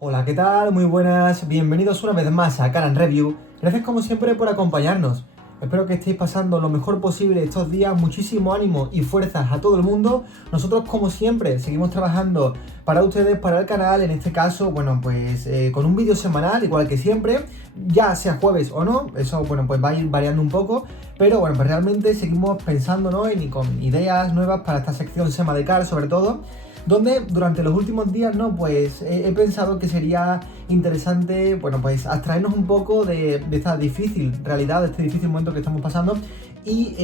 Hola, ¿qué tal? Muy buenas, bienvenidos una vez más a Car & Review. Gracias como siempre por acompañarnos. Espero que estéis pasando lo mejor posible estos días, muchísimo ánimo y fuerzas a todo el mundo. Nosotros como siempre seguimos trabajando para ustedes, para el canal, en este caso, bueno, pues con un vídeo semanal, igual que siempre, ya sea jueves o no, eso, bueno, pues va a ir variando un poco, pero bueno, pues realmente seguimos pensando, ¿no? Y con ideas nuevas para esta sección Sema de Car, sobre todo, donde durante los últimos días, ¿no? Pues he pensado que sería interesante, bueno, pues abstraernos un poco de esta difícil realidad, de este difícil momento que estamos pasando y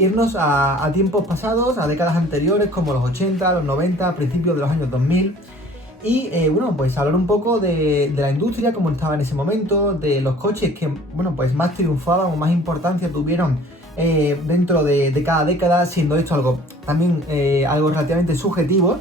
irnos a tiempos pasados, a décadas anteriores como los 80, los 90, principios de los años 2000 y bueno, pues hablar un poco de la industria, cómo estaba en ese momento, de los coches que, bueno, pues más triunfaban o más importancia tuvieron dentro de cada década, siendo esto algo también algo relativamente subjetivo.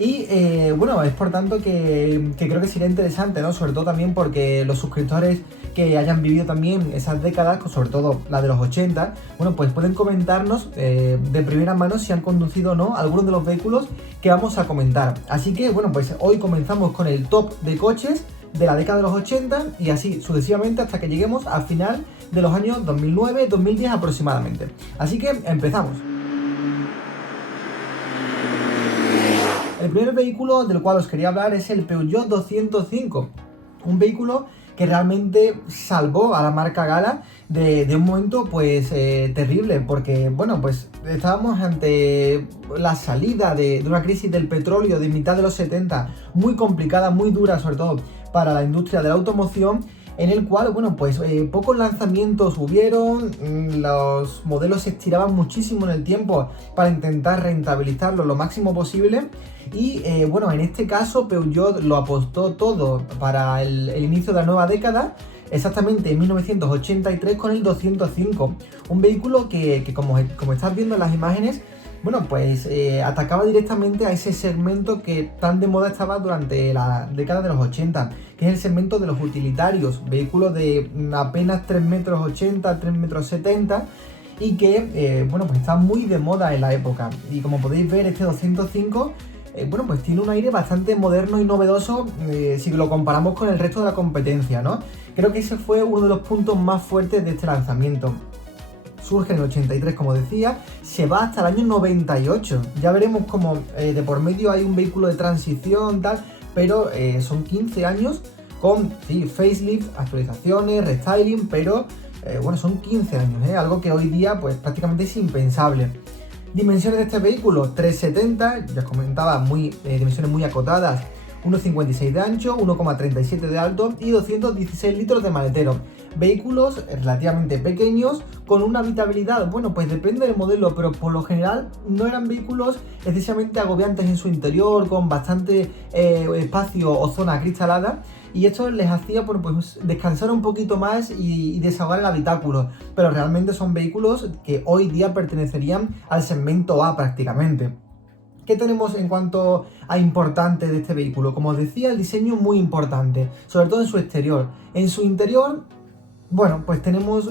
Y bueno, es por tanto que creo que sería interesante, ¿no? Sobre todo también porque los suscriptores que hayan vivido también esas décadas, sobre todo la de los 80, bueno, pues pueden comentarnos de primera mano si han conducido o no algunos de los vehículos que vamos a comentar. Así que, bueno, pues hoy comenzamos con el top de coches de la década de los 80 y así sucesivamente hasta que lleguemos al final de los años 2009-2010 aproximadamente. Así que empezamos. El primer vehículo del cual os quería hablar es el Peugeot 205, un vehículo que realmente salvó a la marca Gala de un momento pues terrible, porque bueno, pues estábamos ante la salida de una crisis del petróleo de mitad de los 70, muy complicada, muy dura sobre todo para la industria de la automoción, en el cual, bueno, pues pocos lanzamientos hubieron, los modelos se estiraban muchísimo en el tiempo para intentar rentabilizarlo lo máximo posible y, bueno, en este caso Peugeot lo apostó todo para el inicio de la nueva década, exactamente en 1983 con el 205, un vehículo que como estás viendo en las imágenes, bueno, pues atacaba directamente a ese segmento que tan de moda estaba durante la década de los 80, que es el segmento de los utilitarios, vehículos de apenas 3,80 metros, 3,70 metros, y que, bueno, pues está muy de moda en la época. Y como podéis ver, este 205, bueno, pues tiene un aire bastante moderno y novedoso si lo comparamos con el resto de la competencia, ¿no? Creo que ese fue uno de los puntos más fuertes de este lanzamiento. Surge en el 83, como decía, se va hasta el año 98. Ya veremos cómo de por medio hay un vehículo de transición, tal, pero son 15 años con, sí, facelift, actualizaciones, restyling, pero bueno, son 15 años, algo que hoy día pues prácticamente es impensable. Dimensiones de este vehículo, 3,70, ya os comentaba, dimensiones muy acotadas, 1,56 de ancho, 1,37 de alto y 216 litros de maletero. Vehículos relativamente pequeños con una habitabilidad, bueno, pues depende del modelo, pero por lo general no eran vehículos excesivamente agobiantes en su interior, con bastante espacio o zona acristalada, y esto les hacía, bueno, pues descansar un poquito más y desahogar el habitáculo, pero realmente son vehículos que hoy día pertenecerían al segmento A prácticamente. ¿Qué tenemos en cuanto a importante de este vehículo? Como os decía, el diseño muy importante, sobre todo en su exterior. En su interior, bueno, pues tenemos,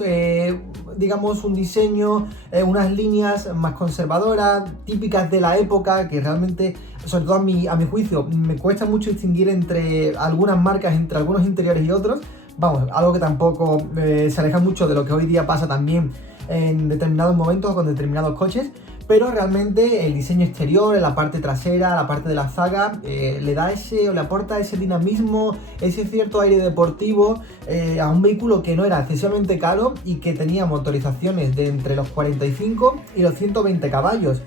digamos, un diseño, unas líneas más conservadoras, típicas de la época, que realmente, sobre todo a mi juicio, me cuesta mucho distinguir entre algunas marcas, entre algunos interiores y otros. Vamos, algo que tampoco se aleja mucho de lo que hoy día pasa también en determinados momentos con determinados coches, pero realmente el diseño exterior, en la parte trasera, la parte de la zaga, le da ese, o le aporta ese dinamismo, ese cierto aire deportivo a un vehículo que no era excesivamente caro y que tenía motorizaciones de entre los 45 y los 120 caballos.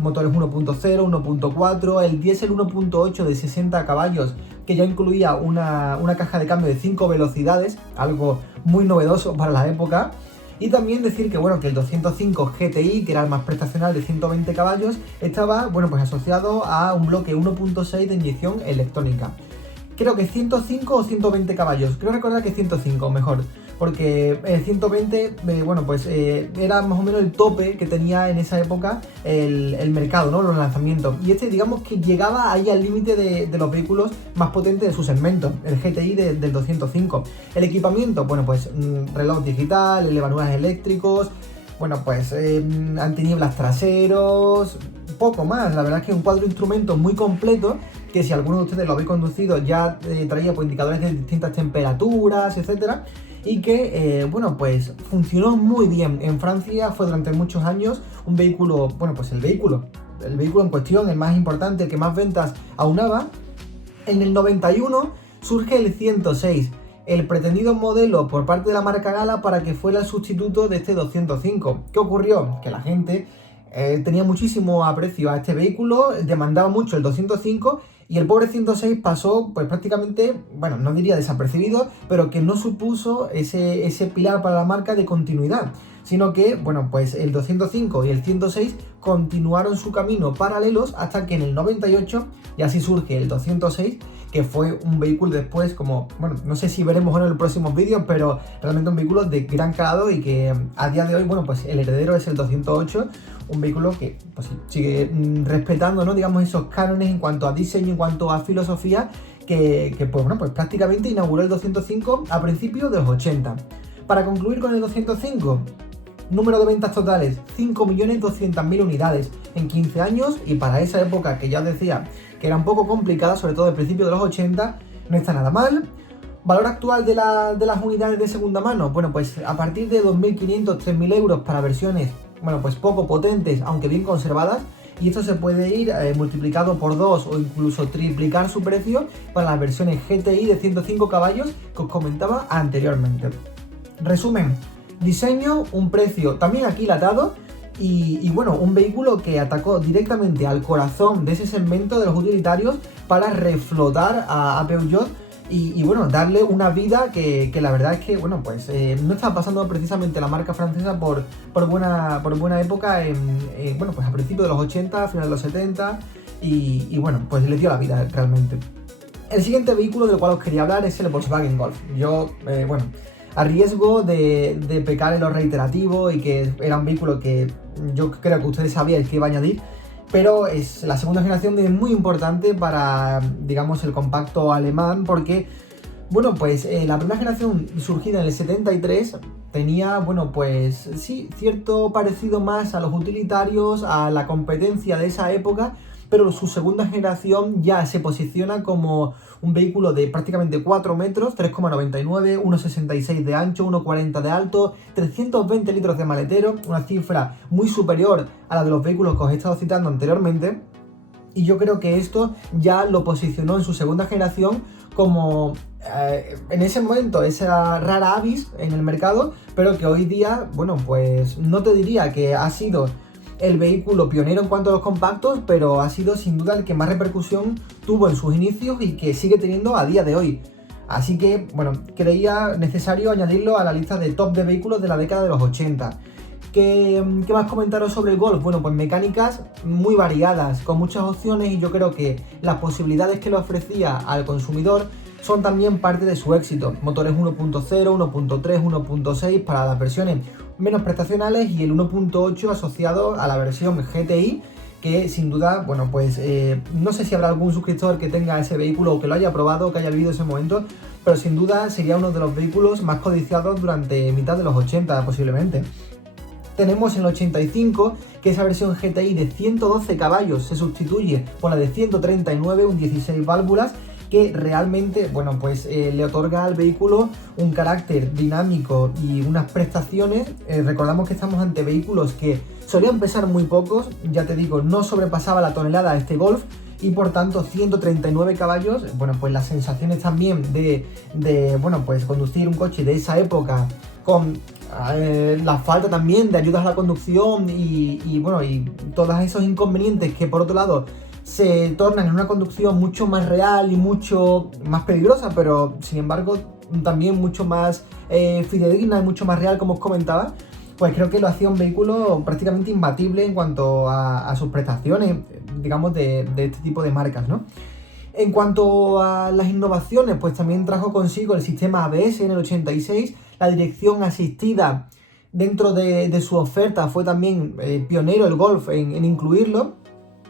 Motores 1.0, 1.4, el diésel 1.8 de 60 caballos, que ya incluía una caja de cambio de 5 velocidades, algo muy novedoso para la época. Y también decir que, bueno, que el 205 GTI, que era el más prestacional de 120 caballos, estaba, bueno, pues asociado a un bloque 1.6 de inyección electrónica. Creo que 105 o 120 caballos, creo recordar que 105 mejor, porque 120, bueno, pues era más o menos el tope que tenía en esa época el mercado, ¿no? Los lanzamientos. Y este, digamos que llegaba ahí al límite de los vehículos más potentes de su segmento, el GTI del 205. El equipamiento, bueno, pues reloj digital, elevadores eléctricos, bueno, pues antinieblas traseros, poco más. La verdad es que un cuadro de instrumentos muy completo que si alguno de ustedes lo habéis conducido ya traía pues indicadores de distintas temperaturas, etcétera, y que, bueno, pues funcionó muy bien. En Francia fue durante muchos años un vehículo, bueno, pues el vehículo en cuestión, el más importante, el que más ventas aunaba. En el 91 surge el 106, el pretendido modelo por parte de la marca Gala para que fuera el sustituto de este 205. ¿Qué ocurrió? Que la gente tenía muchísimo aprecio a este vehículo, demandaba mucho el 205 y el pobre 106 pasó pues prácticamente, bueno, no diría desapercibido, pero que no supuso ese pilar para la marca de continuidad, sino que, bueno, pues el 205 y el 106 continuaron su camino paralelos hasta que en el 98 y así surge el 206, que fue un vehículo después como, bueno, no sé si veremos en los próximos vídeos, pero realmente un vehículo de gran calado y que a día de hoy, bueno, pues el heredero es el 208, un vehículo que pues sigue respetando, ¿no?, digamos, esos cánones en cuanto a diseño, en cuanto a filosofía, que pues bueno, pues prácticamente inauguró el 205 a principios de los 80. Para concluir con el 205, número de ventas totales, 5.200.000 unidades en 15 años, y para esa época que ya os decía que era un poco complicada, sobre todo al principio de los 80, no está nada mal. Valor actual de las unidades de segunda mano, bueno, pues a partir de 2.500, 3.000 euros para versiones, bueno, pues poco potentes, aunque bien conservadas, y esto se puede ir multiplicado por 2 o incluso triplicar su precio para las versiones GTI de 105 caballos que os comentaba anteriormente. Resumen: diseño, un precio también aquilatado y bueno, un vehículo que atacó directamente al corazón de ese segmento de los utilitarios para reflotar a Peugeot y bueno, darle una vida que la verdad es que, bueno, pues no estaba pasando precisamente la marca francesa por buena época, bueno, pues a principios de los 80, a finales de los 70 y bueno, pues le dio la vida realmente. El siguiente vehículo del cual os quería hablar es el Volkswagen Golf. Yo, bueno, a riesgo de pecar en lo reiterativo y que era un vehículo que yo creo que ustedes sabían que iba a añadir, pero es la segunda generación de muy importante para, digamos, el compacto alemán, porque, bueno, pues la primera generación surgida en el 73 tenía, bueno, pues sí, cierto parecido más a los utilitarios, a la competencia de esa época, pero su segunda generación ya se posiciona como un vehículo de prácticamente 4 metros, 3,99, 1,66 de ancho, 1,40 de alto, 320 litros de maletero, una cifra muy superior a la de los vehículos que os he estado citando anteriormente. Y yo creo que esto ya lo posicionó en su segunda generación como en ese momento esa rara avis en el mercado, pero que hoy día, bueno, pues no te diría que ha sido el vehículo pionero en cuanto a los compactos, pero ha sido sin duda el que más repercusión tuvo en sus inicios y que sigue teniendo a día de hoy. Así que, bueno, creía necesario añadirlo a la lista de top de vehículos de la década de los 80. ¿Qué más comentaros sobre el Golf? Bueno, pues mecánicas muy variadas, con muchas opciones, y yo creo que las posibilidades que le ofrecía al consumidor son también parte de su éxito. Motores 1.0, 1.3, 1.6 para las versiones menos prestacionales y el 1.8 asociado a la versión GTI, que sin duda, bueno, pues no sé si habrá algún suscriptor que tenga ese vehículo o que lo haya probado o que haya vivido ese momento, pero sin duda sería uno de los vehículos más codiciados durante mitad de los 80 posiblemente. Tenemos en el 85 que esa versión GTI de 112 caballos se sustituye por la de 139, un 16 válvulas, que realmente, bueno, pues le otorga al vehículo un carácter dinámico y unas prestaciones. Recordamos que estamos ante vehículos que solían pesar muy pocos, ya te digo, no sobrepasaba la tonelada este Golf, y por tanto 139 caballos, bueno, pues las sensaciones también de bueno, pues conducir un coche de esa época con la falta también de ayudas a la conducción y bueno, y todos esos inconvenientes que por otro lado se tornan en una conducción mucho más real y mucho más peligrosa, pero sin embargo también mucho más fidedigna y mucho más real, como os comentaba, pues creo que lo hacía un vehículo prácticamente imbatible en cuanto a sus prestaciones, digamos, de este tipo de marcas, ¿no? En cuanto a las innovaciones, pues también trajo consigo el sistema ABS en el 86, la dirección asistida dentro de su oferta fue también pionero el Golf en incluirlo,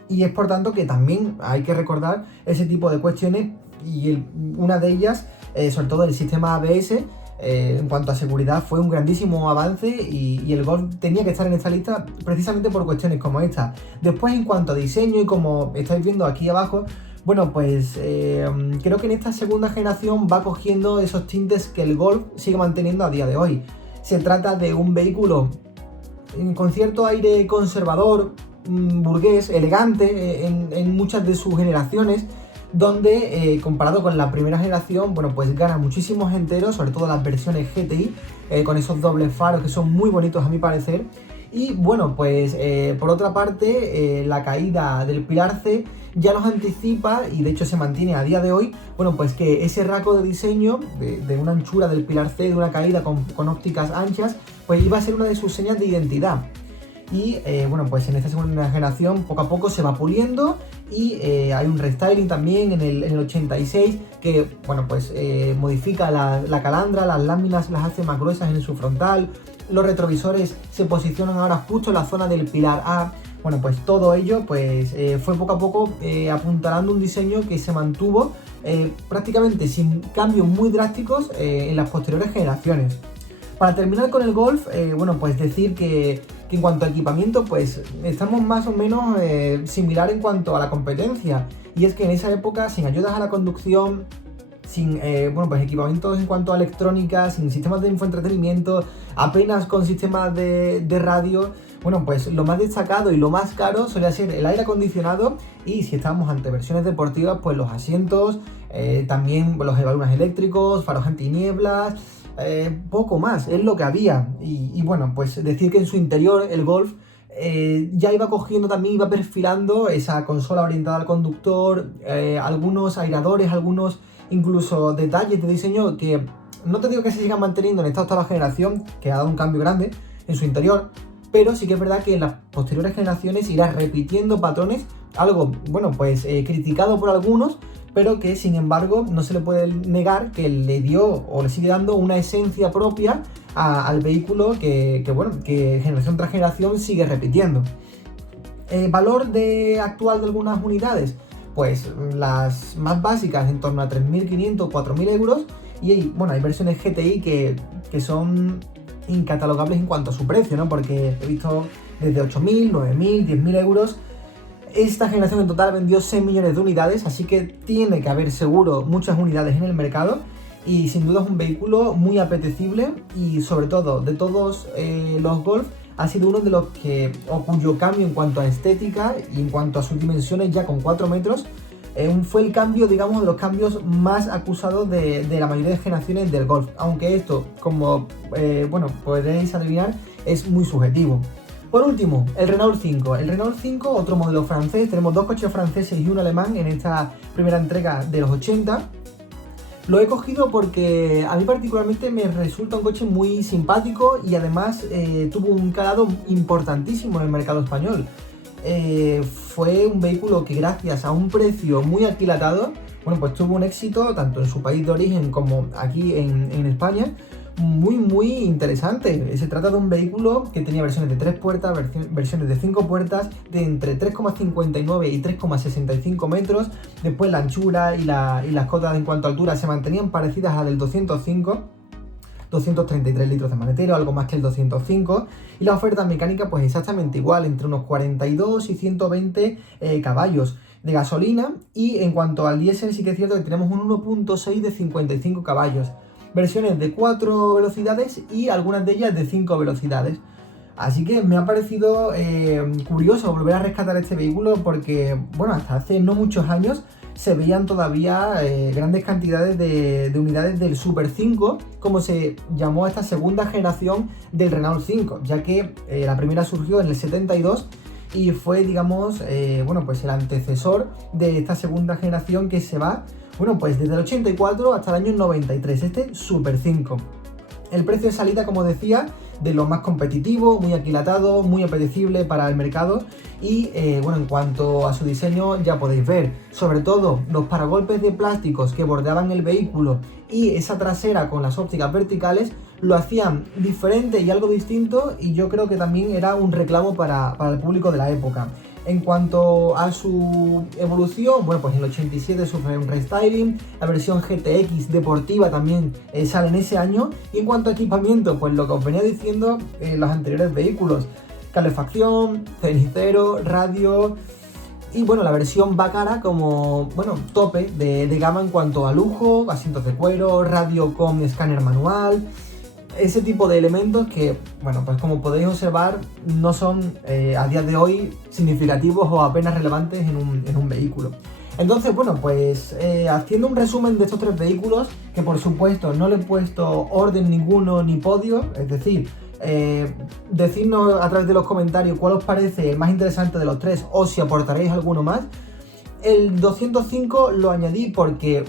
y es por tanto que también hay que recordar ese tipo de cuestiones, y una de ellas, sobre todo el sistema ABS, en cuanto a seguridad fue un grandísimo avance, y el Golf tenía que estar en esta lista precisamente por cuestiones como esta. Después, en cuanto a diseño, y como estáis viendo aquí abajo, bueno, pues creo que en esta segunda generación va cogiendo esos tintes que el Golf sigue manteniendo a día de hoy. Se trata de un vehículo con cierto aire conservador, burgués, elegante en muchas de sus generaciones, donde comparado con la primera generación, bueno, pues gana muchísimos enteros, sobre todo las versiones GTI, con esos dobles faros que son muy bonitos a mi parecer. Y bueno, pues por otra parte, la caída del Pilar C ya nos anticipa, y de hecho se mantiene a día de hoy, bueno, pues que ese rasgo de diseño, de una anchura del Pilar C, de una caída con ópticas anchas, pues iba a ser una de sus señas de identidad. Y bueno, pues en esta segunda generación poco a poco se va puliendo y hay un restyling también en el 86 que, bueno, pues modifica la calandra, las láminas las hace más gruesas en su frontal, los retrovisores se posicionan ahora justo en la zona del Pilar A. Bueno, pues todo ello pues fue poco a poco apuntalando un diseño que se mantuvo prácticamente sin cambios muy drásticos en las posteriores generaciones. Para terminar con el Golf, bueno, pues decir que en cuanto a equipamiento, pues estamos más o menos similar en cuanto a la competencia. Y es que en esa época, sin ayudas a la conducción, sin bueno, pues equipamientos en cuanto a electrónica, sin sistemas de infoentretenimiento, apenas con sistemas de radio, bueno, pues lo más destacado y lo más caro solía ser el aire acondicionado, y si estábamos ante versiones deportivas, pues los asientos, también los balones eléctricos, faros antinieblas, poco más, es lo que había. Y bueno, pues decir que en su interior el Golf ya iba cogiendo también, iba perfilando esa consola orientada al conductor, algunos airadores, algunos incluso detalles de diseño que no te digo que se sigan manteniendo en esta octava generación, que ha dado un cambio grande en su interior, pero sí que es verdad que en las posteriores generaciones irá repitiendo patrones, algo, bueno, pues criticado por algunos, pero que sin embargo no se le puede negar que le dio o le sigue dando una esencia propia al vehículo que bueno, que generación tras generación sigue repitiendo. Valor actual de algunas unidades, pues las más básicas en torno a 3.500, 4.000 euros, y bueno, hay versiones GTI que son incatalogables en cuanto a su precio, ¿no? Porque he visto desde 8.000, 9.000, 10.000 euros. Esta generación en total vendió 6 millones de unidades, así que tiene que haber seguro muchas unidades en el mercado, y sin duda es un vehículo muy apetecible, y sobre todo de todos los Golf ha sido uno de los que, o cuyo cambio en cuanto a estética y en cuanto a sus dimensiones ya con 4 metros, fue el cambio, digamos, de los cambios más acusados de la mayoría de generaciones del Golf, aunque esto, como bueno, podréis adivinar, es muy subjetivo. Por último, el Renault 5. El Renault 5, otro modelo francés, tenemos dos coches franceses y un alemán en esta primera entrega de los 80. Lo he cogido porque a mí particularmente me resulta un coche muy simpático y además tuvo un calado importantísimo en el mercado español. Fue un vehículo que gracias a un precio muy aquilatado, bueno, pues tuvo un éxito tanto en su país de origen como aquí en España, muy interesante. Se trata de un vehículo que tenía versiones de 3 puertas, versiones de 5 puertas, de entre 3,59 y 3,65 metros. Después la anchura y las cotas en cuanto a altura se mantenían parecidas a del 205, 233 litros de maletero, algo más que el 205, y la oferta mecánica pues exactamente igual, entre unos 42 y 120 caballos de gasolina, y en cuanto al diésel sí que es cierto que tenemos un 1.6 de 55 caballos, versiones de 4 velocidades y algunas de ellas de 5 velocidades. Así que me ha parecido curioso volver a rescatar este vehículo porque, bueno, hasta hace no muchos años se veían todavía grandes cantidades de unidades del Super 5, como se llamó a esta segunda generación del Renault 5, ya que la primera surgió en el 72 y fue, digamos, bueno, pues el antecesor de esta segunda generación que se va, bueno, pues desde el 84 hasta el año 93, este Super 5. El precio de salida, como decía, de lo más competitivo, muy aquilatado, muy apetecible para el mercado, y bueno, en cuanto a su diseño ya podéis ver, sobre todo los paragolpes de plásticos que bordeaban el vehículo y esa trasera con las ópticas verticales lo hacían diferente y algo distinto, y yo creo que también era un reclamo para el público de la época. En cuanto a su evolución, bueno, pues en el 87 sufre un restyling, la versión GTX deportiva también sale en ese año, y en cuanto a equipamiento, pues lo que os venía diciendo en los anteriores vehículos: calefacción, cenicero, radio, Y bueno, la versión Bacara como, bueno, tope de gama en cuanto a lujo, asientos de cuero, radio con escáner manual, ese tipo de elementos que, bueno, pues como podéis observar, no son a día de hoy significativos o apenas relevantes en un vehículo. Entonces, bueno, pues haciendo un resumen de estos tres vehículos, que por supuesto no le he puesto orden ninguno ni podio, es decir, decidnos a través de los comentarios cuál os parece el más interesante de los tres o si aportaréis alguno más. El 205 lo añadí porque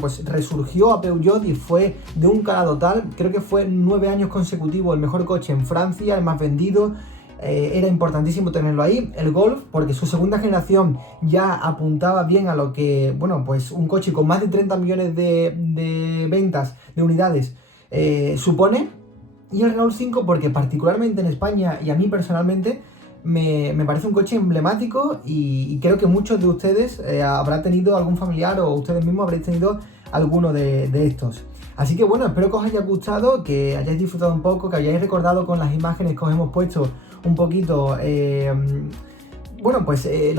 pues resurgió a Peugeot y fue de un calado tal, creo que fue 9 años consecutivos el mejor coche en Francia, el más vendido. Era importantísimo tenerlo ahí. El Golf, porque su segunda generación ya apuntaba bien a lo que, bueno, pues un coche con más de 30 millones de ventas de unidades supone. Y el Renault 5 porque particularmente en España y a mí personalmente me parece un coche emblemático y creo que muchos de ustedes habrán tenido algún familiar o ustedes mismos habréis tenido alguno de estos. Así que bueno, espero que os haya gustado, que hayáis disfrutado un poco, que hayáis recordado con las imágenes que os hemos puesto un poquito, la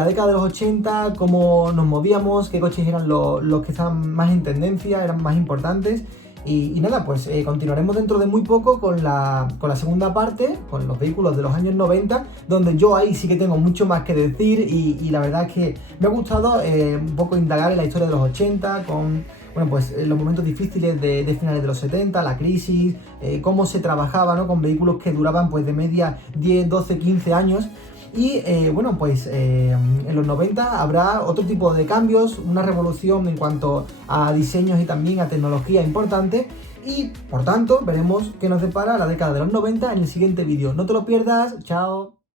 década de los 80, cómo nos movíamos, qué coches eran los que estaban más en tendencia, eran más importantes. Y nada, pues continuaremos dentro de muy poco con la segunda parte, con los vehículos de los años 90, donde yo ahí sí que tengo mucho más que decir y la verdad es que me ha gustado un poco indagar en la historia de los 80, con los momentos difíciles de finales de los 70, la crisis, cómo se trabajaba, ¿no?, con vehículos que duraban pues de media 10, 12, 15 años. Y en los 90 habrá otro tipo de cambios, una revolución en cuanto a diseños y también a tecnología importante. Y por tanto veremos qué nos depara la década de los 90 en el siguiente vídeo. No te lo pierdas, chao.